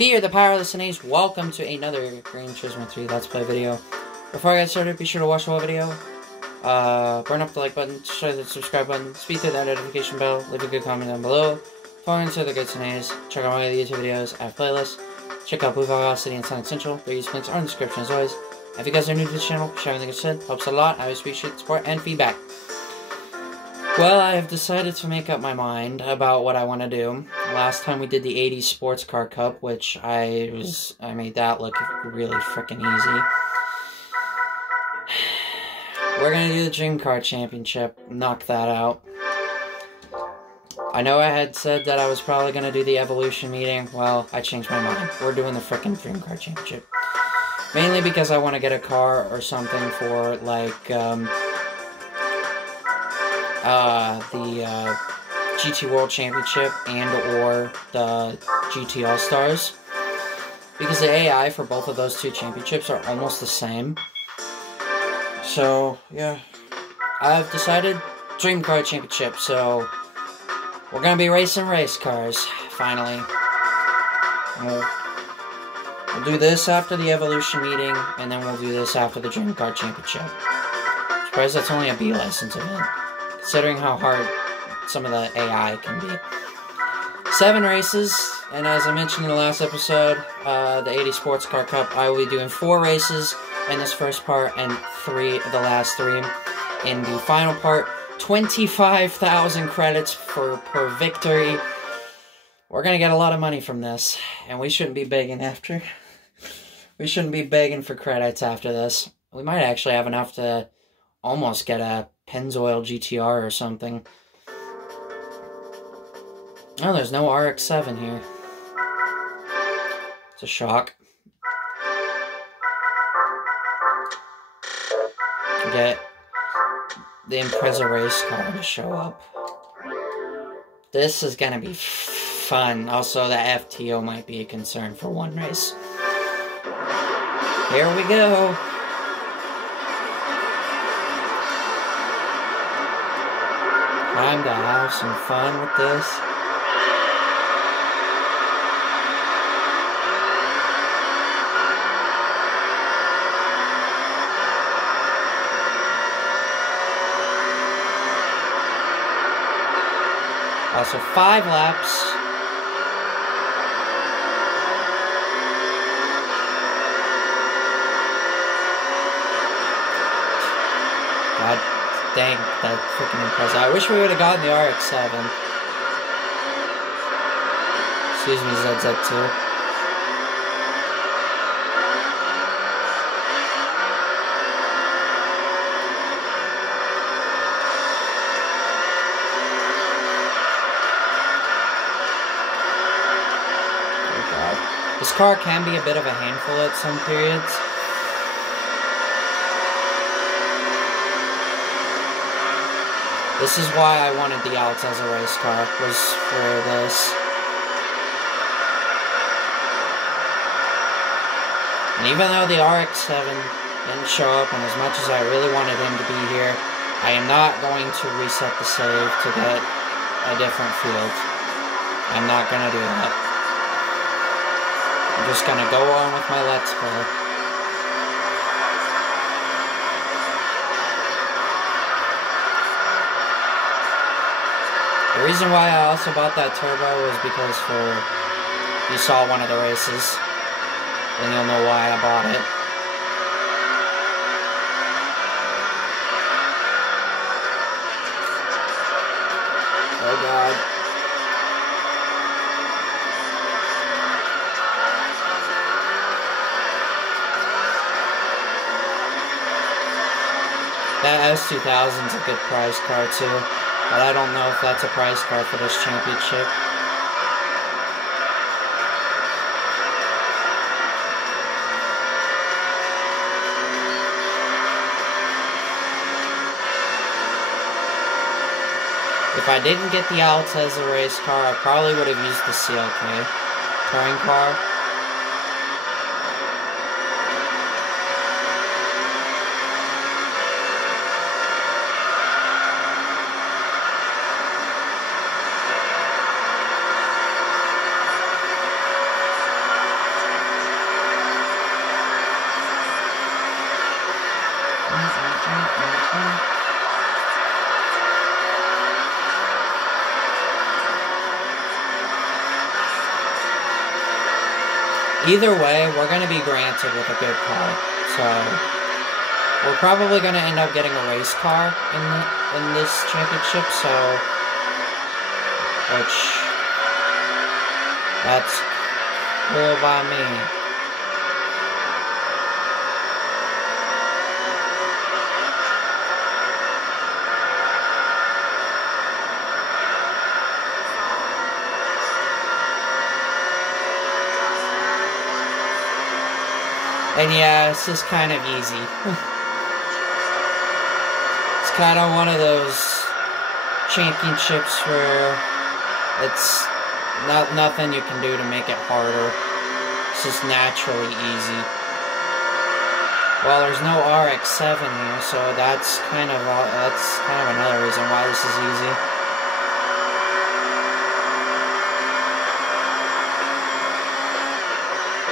Fear the powerless and ace. Welcome to another Gran Turismo 3 Let's Play video. Before I get started, be sure to watch the whole video. Burn up the like button, share the subscribe button, speed through that notification bell, leave a good comment down below. Follow into the goods and A's. Check out my other YouTube videos. I have playlists. Check out Vivacity and Sonic Central. Their use links are in the description as always. If you guys are new to this channel, share everything I said. Helps a lot. I always appreciate support and feedback. Well, I have decided to make up my mind about what I want to do. Last time we did the 80s Sports Car Cup, which I made that look really freaking easy. We're gonna do the Dream Car Championship. Knock that out. I know I had said that I was probably gonna do the Evolution meeting. Well, I changed my mind. We're doing the frickin' Dream Car Championship. Mainly because I want to get a car or something for, like, the GT World Championship and or the GT All-Stars. Because the AI for both of those two championships are almost the same. So, yeah. I've decided Dream Car Championship, so we're gonna be racing race cars, finally. We'll do this after the Evolution meeting, and then we'll do this after the Dream Car Championship. I'm surprised that's only a B license event, considering how hard some of the AI can be. 7 races, and as I mentioned in the last episode, the 80 Sports Car Cup, I will be doing 4 races in this first part, and the last 3 in the final part. 25,000 credits per victory. We're gonna get a lot of money from this, and we shouldn't be begging after. We shouldn't be begging for credits after this. We might actually have enough to almost get a Pennzoil GTR or something. Oh, there's no RX-7 here. It's a shock. Get the Impreza race car to show up. This is gonna be fun. Also, the FTO might be a concern for one race. Here we go. Time to have some fun with this. Also, 5 laps. God dang, that freaking impressive. I wish we would have gotten the RX-7. Excuse me, ZZ2. This car can be a bit of a handful at some periods. This is why I wanted the Alts as a race car, was for this. And even though the RX-7 didn't show up, and as much as I really wanted him to be here, I am not going to reset the save to get a different field. I'm not going to do that. I'm just gonna go on with my Let's Play. The reason why I also bought that turbo was because you saw one of the races, and you'll know why I bought it. Oh God. That S2000's a good prize car too, but I don't know if that's a prize car for this championship. If I didn't get the Alts as a race car, I probably would have used the CLK touring car. Either way, we're going to be granted with a good car. So, we're probably going to end up getting a race car in this championship, so... Which... That's cool by me. And yeah, it's just kind of easy. It's kind of one of those championships where it's nothing you can do to make it harder. It's just naturally easy. Well, there's no RX-7 here, so that's kind of another reason why this is easy.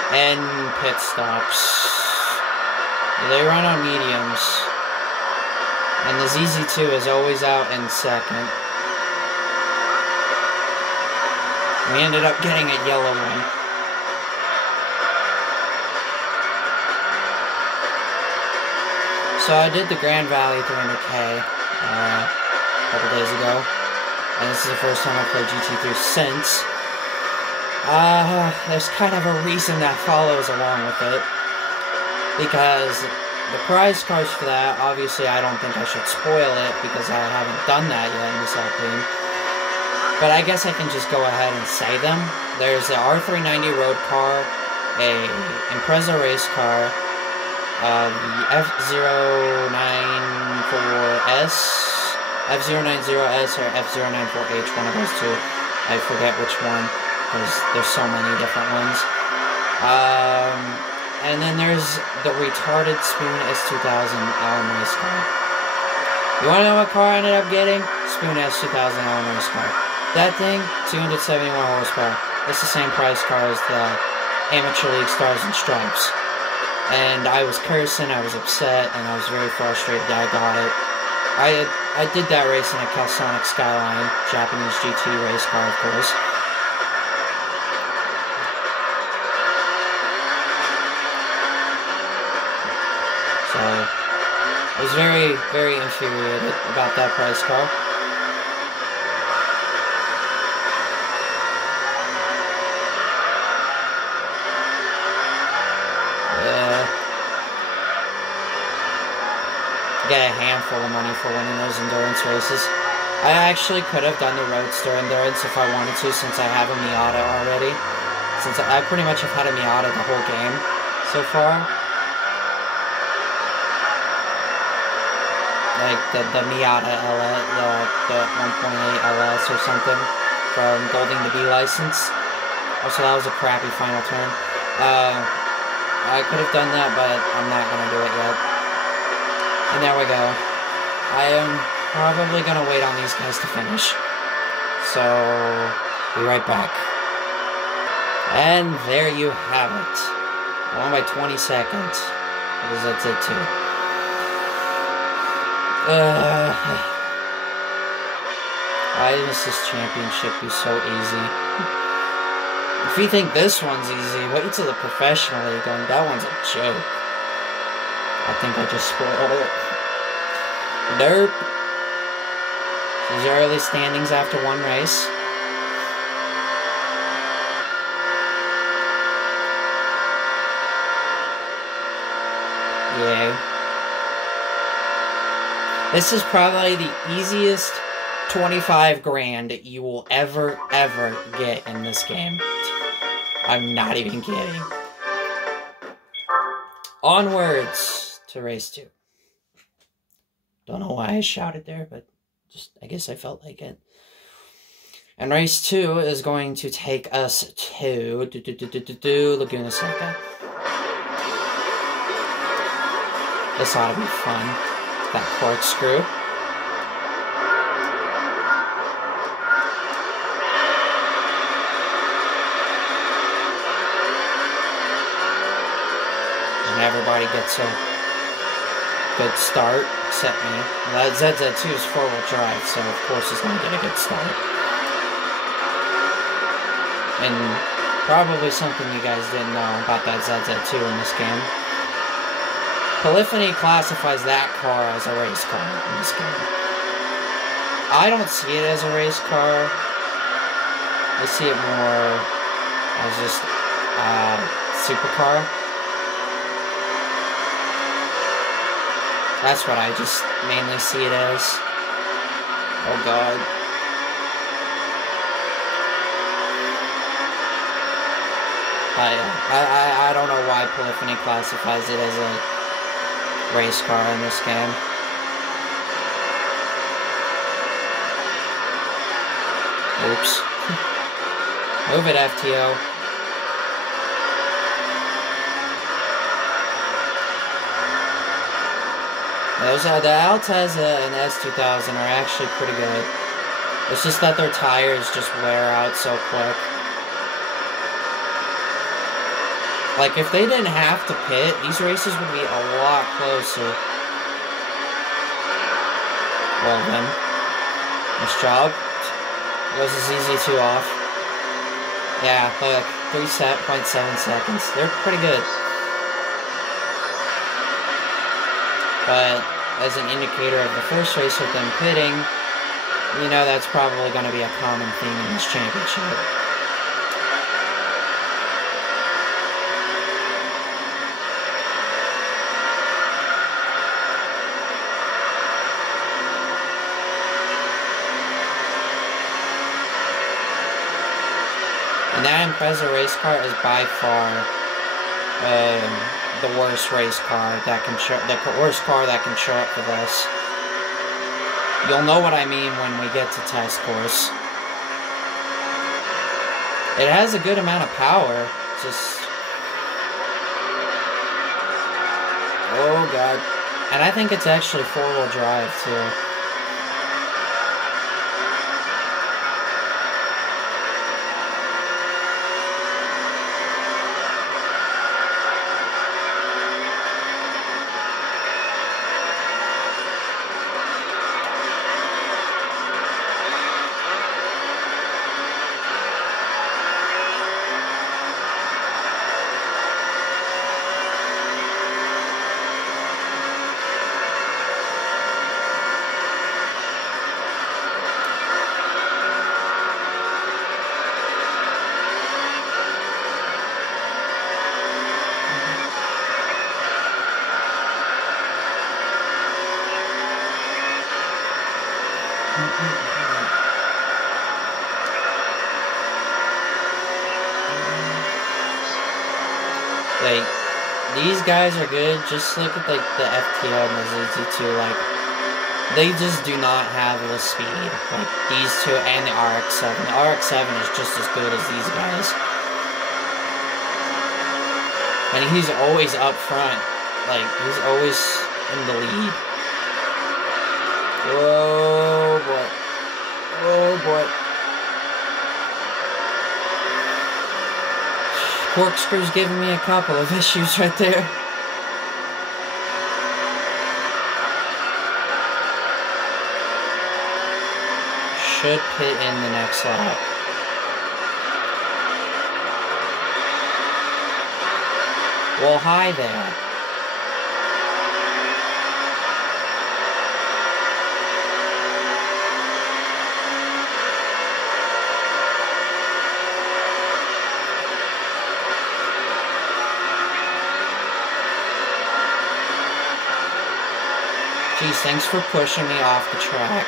And pit stops. They run on mediums. And the ZZ2 is always out in second. We ended up getting a yellow one. So I did the Grand Valley 300K a couple days ago. And this is the first time I've played GT3 since. There's kind of a reason that follows along with it. Because the prize cards for that, obviously I don't think I should spoil it because I haven't done that yet in this LP. But I guess I can just go ahead and say them. There's the R390 road car, a Impreza race car, the F094S, F090S or F094H, one of those two. I forget which one. Because there's so many different ones. And then there's the retarded Spoon S2000 Allen race car. You wanna know what car I ended up getting? Spoon S2000 Allen race car. That thing, 271 horsepower. It's the same price car as the Amateur League Stars and Stripes. And I was cursing, I was upset, and I was very frustrated that I got it. I did that race in a Celsonic Skyline, Japanese GT race car, of course. So, I was very, very infuriated about that price car. Get a handful of money for winning those endurance races. I actually could have done the Roadster Endurance if I wanted to, since I have a Miata already. Since I pretty much have had a Miata the whole game so far. Like the Miata LS, the 1.8 LS or something from Golding the B license. Also, that was a crappy final turn. I could have done that, but I'm not gonna do it yet. And there we go. I am probably gonna wait on these guys to finish. So, be right back. And there you have it. I won by 20 seconds. Because that's it too. Why does this championship be so easy? If you think this one's easy, wait till the professional league going. That one's a joke. I think I just spoiled it. Derp. These are early standings after one race. Yeah. This is probably the easiest 25 grand you will ever get in this game. I'm not even kidding. Onwards to race 2. Don't know why I shouted there, but just, I guess I felt like it. And race 2 is going to take us to Laguna Seca. This ought to be fun. That corkscrew. And everybody gets a good start, except me. That ZZ2 is 4-wheel drive, so of course he's going to get a good start. And Probably something you guys didn't know about that ZZ2 in this game. Polyphony classifies that car as a race car in this game. I don't see it as a race car. I see it more as just a supercar. That's what I just mainly see it as. Oh god. I don't know why Polyphony classifies it as a race car in this game. Oops. Move it, FTO. The Altezza and S2000 are actually pretty good. It's just that their tires just wear out so quick. Like, if they didn't have to pit, these races would be a lot closer. Well then. Nice job. Goes a ZZ2 off. Yeah, like 3.7 seconds. They're pretty good. But as an indicator of the first race with them pitting, you know that's probably going to be a common theme in this championship. And that Impreza race car is by far the worst race car that can show, the worst car that can show up for this. You'll know what I mean when we get to test course. It has a good amount of power, just... Oh god. And I think it's actually four-wheel drive too. Like, these guys are good. Just look at, like, the FTO and the ZZ2. Like, they just do not have the speed. Like, these two and the RX-7. The RX-7 is just as good as these guys. And he's always up front. Like, he's always in the lead. Oh, boy. Oh, boy. Corkscrew's giving me a couple of issues right there. Should pit in the next lap. Well, hi there. Geez, thanks for pushing me off the track.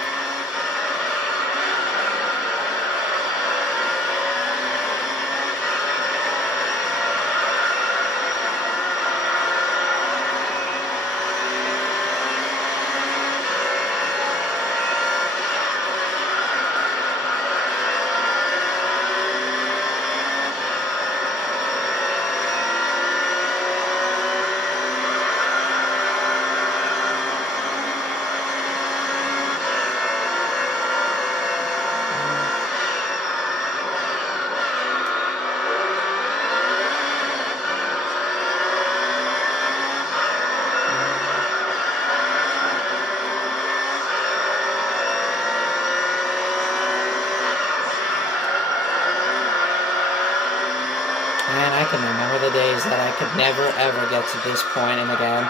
can remember the days that I could never ever get to this point in the game.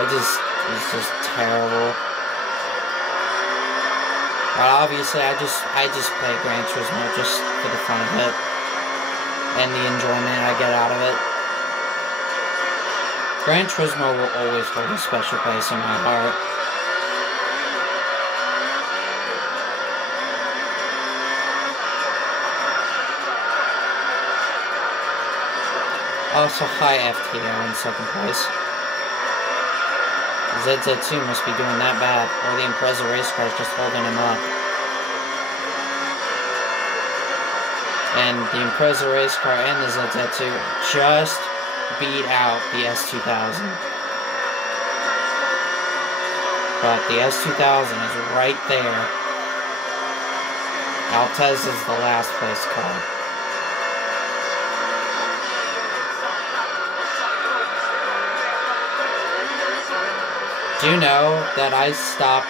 It's just terrible. But obviously, I just play Gran Turismo just for the fun of it and the enjoyment I get out of it. Gran Turismo will always hold a special place in my heart. Also, high FTO in second place. ZZ2 must be doing that bad, or the Impreza race car is just holding him up. And the Impreza race car and the ZZ2 just beat out the S2000. But the S2000 is right there. Altez is the last place car. Do you know that I stopped,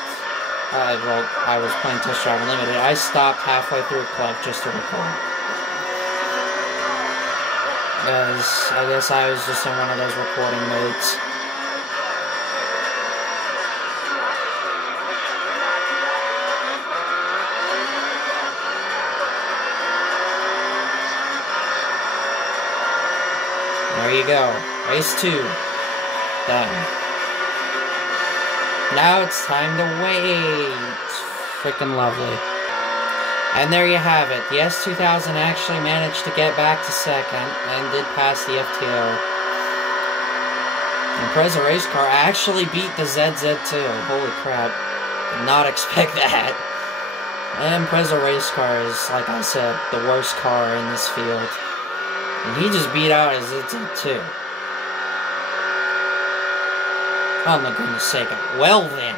well, I was playing Test Drive Unlimited, I stopped halfway through Club just to record. Because I guess I was just in one of those recording modes. There you go. Race 2. Done. Now it's time to wait. Freaking lovely. And there you have it. The S2000 actually managed to get back to second and did pass the FTO. Impreza race car actually beat the ZZ2. Holy crap. Did not expect that. And Impreza race car is, like I said, the worst car in this field. And he just beat out his ZZ2. Oh my goodness sake. Well then.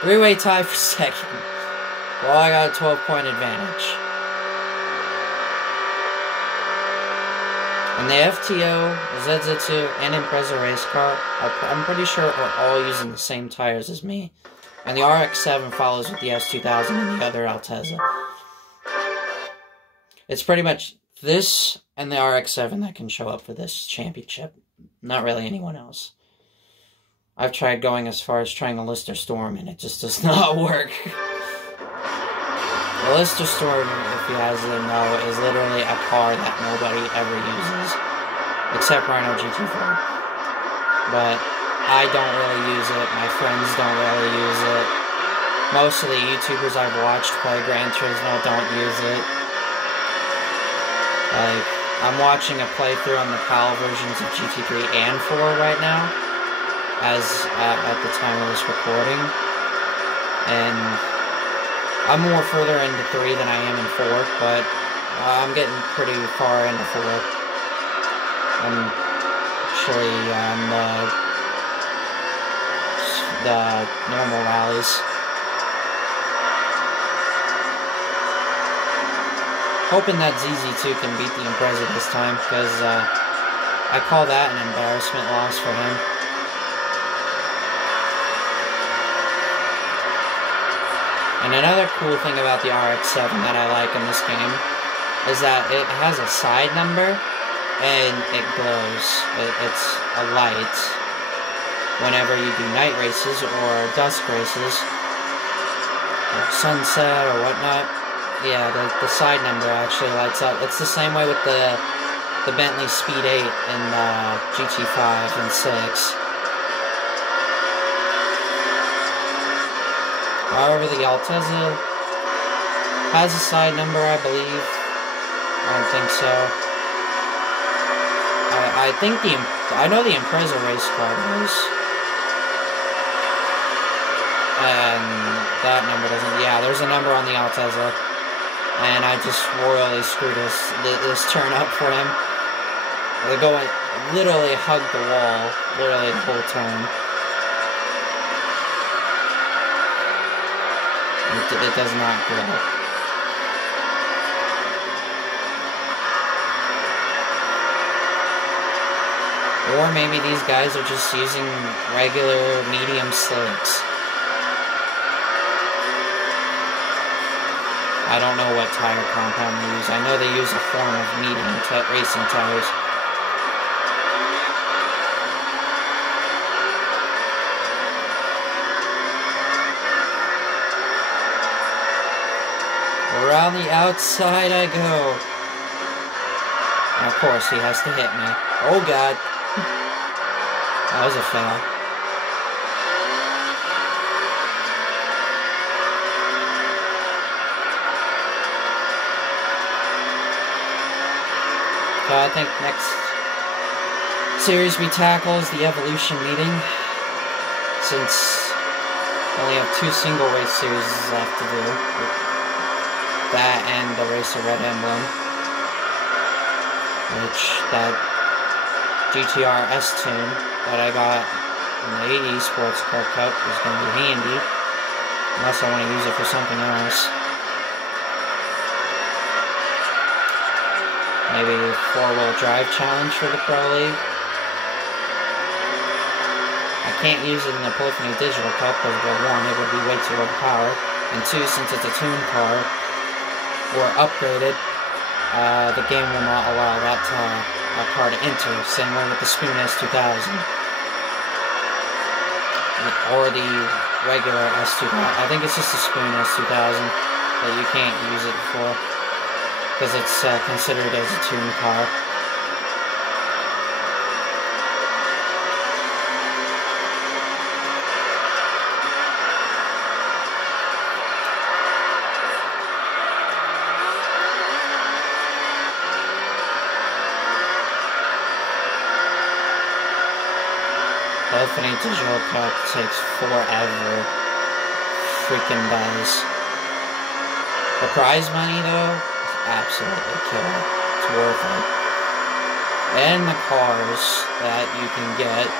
3-way tie for second. Well, I got a 12-point advantage. And the FTO, ZZ2, and Impreza race car, I'm pretty sure are all using the same tires as me. And the RX-7 follows with the S2000 and the other Altezza. It's pretty much this and the RX-7 that can show up for this championship. Not really anyone else. I've tried going as far as trying a Lister Storm, and it just does not work. The Lister Storm, if you guys didn't know, is literally a car that nobody ever uses. Except Rhino GT4. But I don't really use it, my friends don't really use it. Most of the YouTubers I've watched play Gran Turismo don't use it. Like, I'm watching a playthrough on the PAL versions of GT3 and 4 right now. As at the time of this recording, and I'm more further into 3 than I am in 4, but I'm getting pretty far into 4. I'm actually on the normal rallies. Hoping that ZZ2 can beat the Impreza this time, because I call that an embarrassment loss for him. And another cool thing about the RX-7 that I like in this game is that it has a side number and it glows. It's a light whenever you do night races or dusk races or sunset or whatnot. Yeah, the side number actually lights up. It's the same way with the Bentley Speed 8 in GT5 and 6. However, the Altezza has a side number, I believe. I don't think so. I think I know the Impreza race car does. And that number doesn't. Yeah, there's a number on the Altezza. And I just royally screwed this turn up for him. They're going, literally hugged the wall, literally the whole turn. It does not glow. Or maybe these guys are just using regular medium slicks. I don't know what tire compound they use. I know they use a form of medium racing tires. Around the outside I go. And of course, he has to hit me. Oh god. That was a fail. So I think next series we tackle is the Evolution meeting. Since we only have 2 single race series left to do. That and the Race of Red Emblem. Which, that GTR S-Tune that I got in the 80s Sports Car Cup is going to be handy. Unless I want to use it for something else. Maybe 4-wheel drive challenge for the Pro League. I can't use it in the Polyphony Digital Cup because, well, 1, it would be way too overpowered. And 2, since it's a tuned car, or upgraded, the game will not allow that car to enter. Same way with the Spoon S2000. Or the regular S2000. I think it's just the Spoon S2000 that you can't use it for. Because it's considered as a tuned car. Polyphony Digital Cup takes forever. Freaking does. The prize money, though, absolutely killer. It's worth it. And the cars that you can get.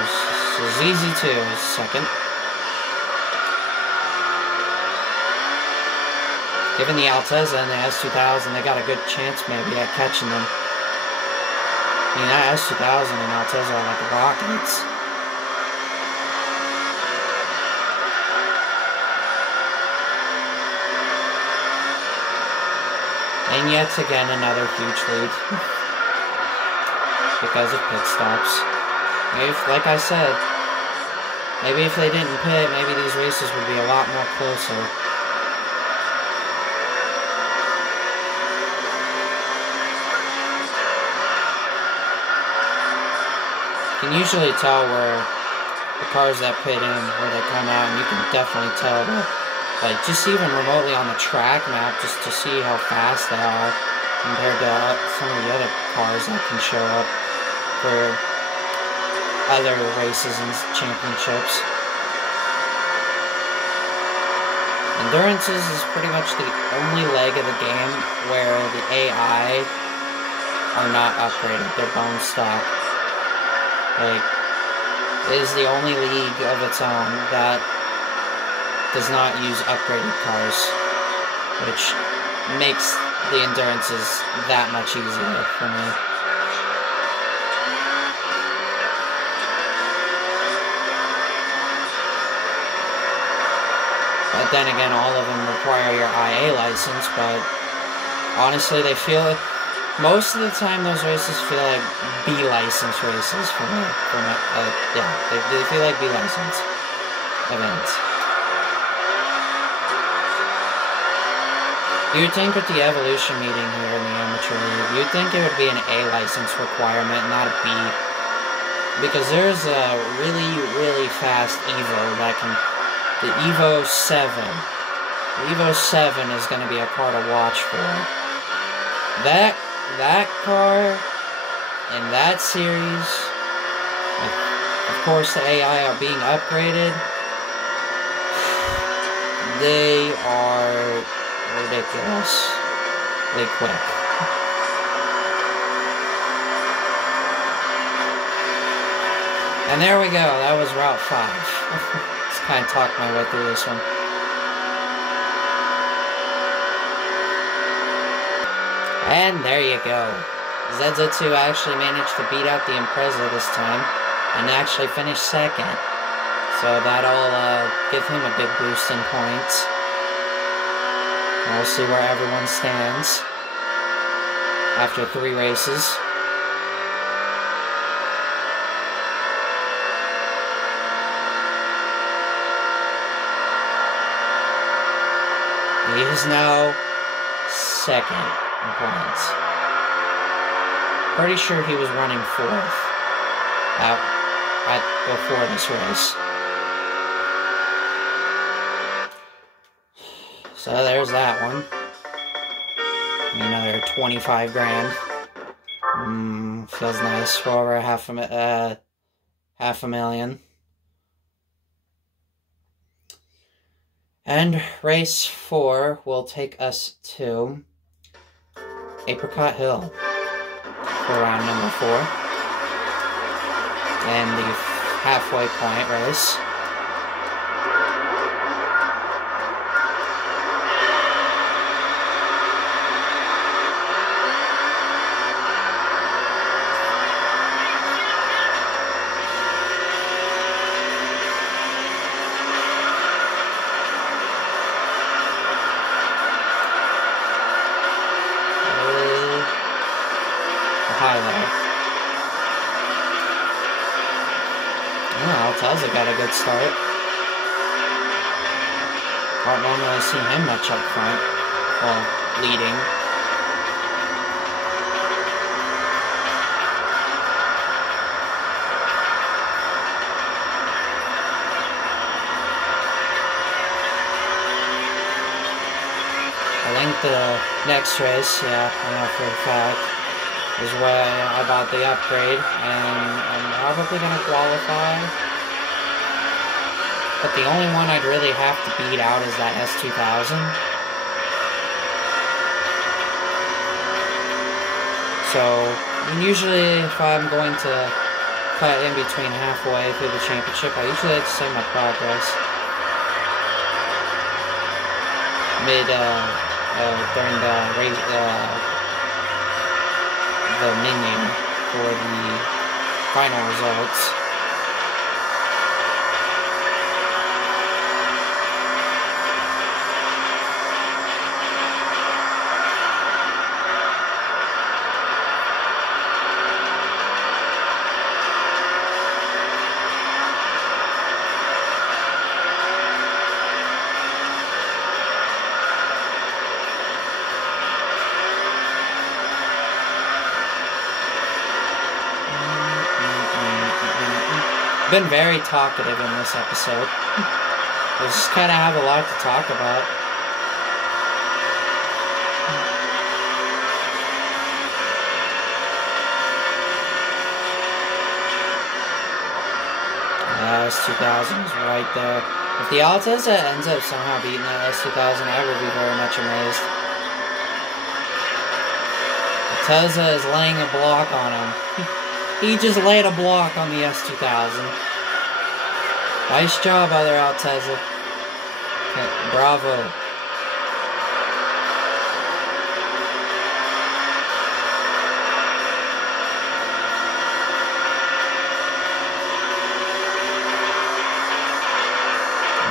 This is easy too, second. Given the Altezza and the S2000, they got a good chance maybe at catching them. I mean, that S2000 and Altezza are like rockets. And yet again, another huge lead. Because of pit stops. Maybe, like I said, maybe if they didn't pit, maybe these races would be a lot more closer. You can usually tell where the cars that pit in, where they come out, and you can definitely tell that, like, just even remotely on the track map, just to see how fast they are compared to some of the other cars that can show up for other races and championships. Endurances is pretty much the only leg of the game where the AI are not upgraded, they're bone stock. Like, it is the only league of its own that does not use upgraded cars, which makes the endurances that much easier for me. But then again, all of them require your IA license, but honestly, they feel... Most of the time, those races feel like B-license races for me. Yeah, they feel like B-license events. You'd think with the Evolution meeting here in the Amateur League, you'd think it would be an A license requirement, not a B. Because there's a really, really fast Evo that can... The Evo 7. The Evo 7 is going to be a car to watch for. That car in that series, of course the AI are being upgraded. They are ridiculously quick. And there we go, that was Route 5. Just kind of talked my way through this one. And there you go. ZZ2 actually managed to beat out the Impreza this time and actually finish second. So that'll give him a big boost in points. We'll see where everyone stands after 3 races. He is now second in points. Pretty sure he was running 4th before this race. So there's that one. Another 25 grand. Feels nice for over half a million. And race 4 will take us to Apricot Hill for round number 4. And the halfway point race. Alteza got a good start. Don't normally see him much up front. Well, leading. I think the next race, yeah, I know for a fact, is where I bought the upgrade, and I'm probably going to qualify. But the only one I'd really have to beat out is that S2000. So, usually if I'm going to cut in between halfway through the championship, I usually like to save my progress during the menu for the final results. Been very talkative in this episode. I just kind of have a lot to talk about. S2000 is right there. If the Alteza ends up somehow beating that S2000, I would be very much amazed. Alteza is laying a block on him. He just laid a block on the S2000. Nice job, other Alteza. Okay, bravo.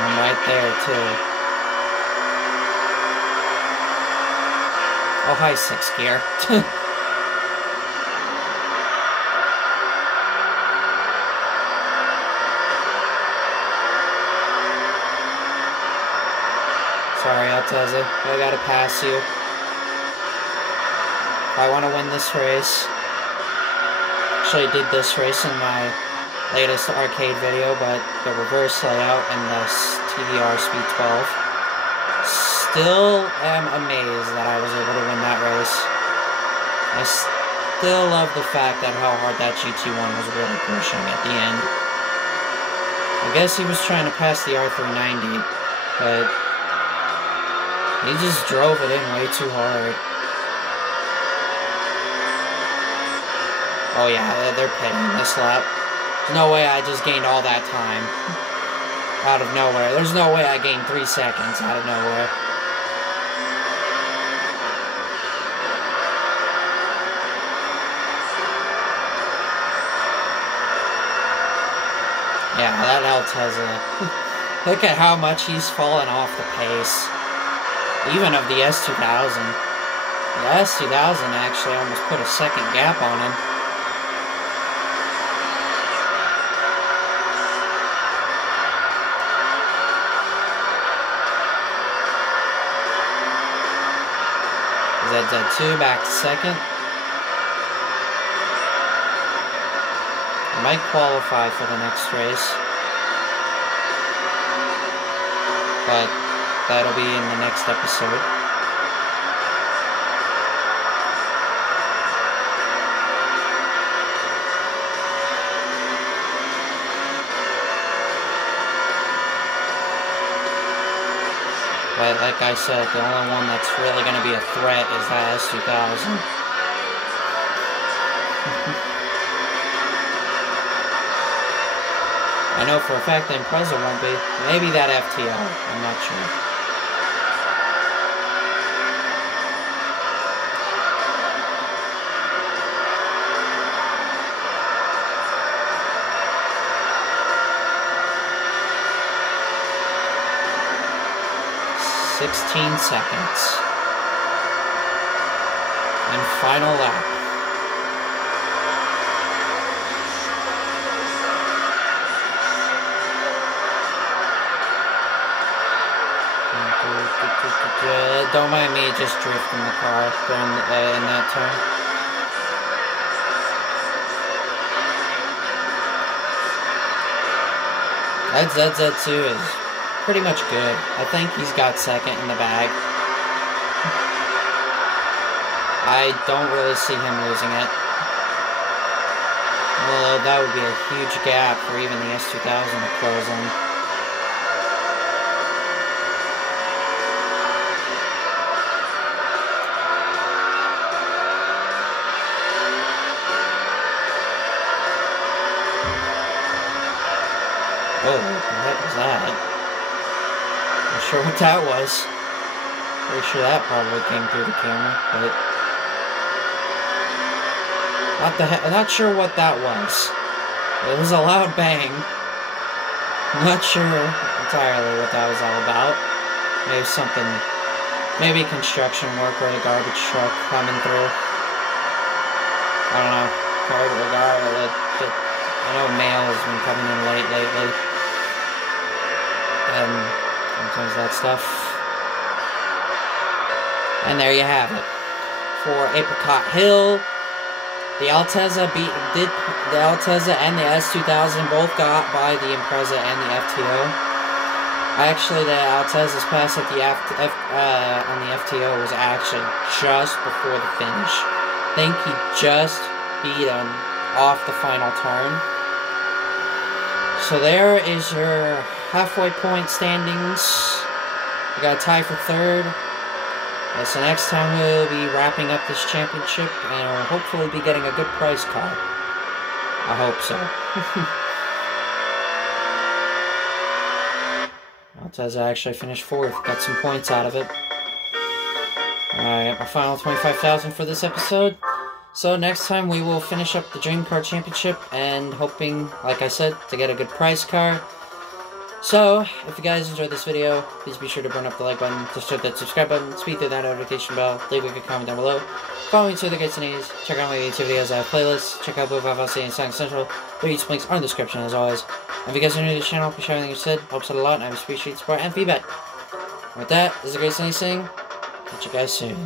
I'm right there, too. Oh, hi, 6th gear. Sorry, Alteza, I gotta pass you. I want to win this race. Actually, I did this race in my latest arcade video, but the reverse layout and the TVR Speed 12. Still am amazed that I was able to win that race. I still love the fact that how hard that GT1 was really pushing at the end. I guess he was trying to pass the R390, but he just drove it in way too hard. Oh yeah, they're pitting this lap. There's no way I just gained all that time out of nowhere. There's no way I gained 3 seconds out of nowhere. Yeah, that Altezza. Look at how much he's fallen off the pace. Even of the S2000. The S2000 actually almost put a second gap on him. ZZ2 back to second. Might qualify for the next race. But that'll be in the next episode. But like I said, the only one that's really going to be a threat is that S2000. I know for a fact the Impreza won't be. Maybe that FTO. I'm not sure. "16 seconds. And final lap. Don't mind me just drifting the car during in that turn. That ZZ2 is pretty much good. I think he's got second in the bag. I don't really see him losing it. Although that would be a huge gap for even the S2000 to close in. Oh, what the heck was that? Not sure what that was. Pretty sure that probably came through the camera, but not sure what that was. It was a loud bang. Not sure entirely what that was all about. Maybe something, maybe construction work or the garbage truck coming through. I don't know. I know mail has been coming in late lately. Sometimes that stuff. And there you have it. For Apricot Hill, the Altezza and the S2000 both got by the Impreza and the FTO. Actually, the Altezza's pass at the on the FTO was actually just before the finish. I think he just beat him off the final turn. So there is your halfway point standings. We got a tie for third. So next time we'll be wrapping up this championship and we'll hopefully be getting a good prize car. I hope so. Altezza actually finished fourth. Got some points out of it. I got my final 25,000 for this episode. So next time we will finish up the Dream Car Championship and hoping, like I said, to get a good prize car. So, if you guys enjoyed this video, please be sure to burn up the like button, just hit that subscribe button, speed through that notification bell, leave a good comment down below. Follow me to the Gates and E's, check out my YouTube videos, I have playlists, check out both Vivacity and Science Central, their YouTube links are in the description as always. And if you guys are new to the channel, please share everything you said, helps out a lot, and I appreciate support and feedback. And with that, this is the Gates and E's saying, catch you guys soon.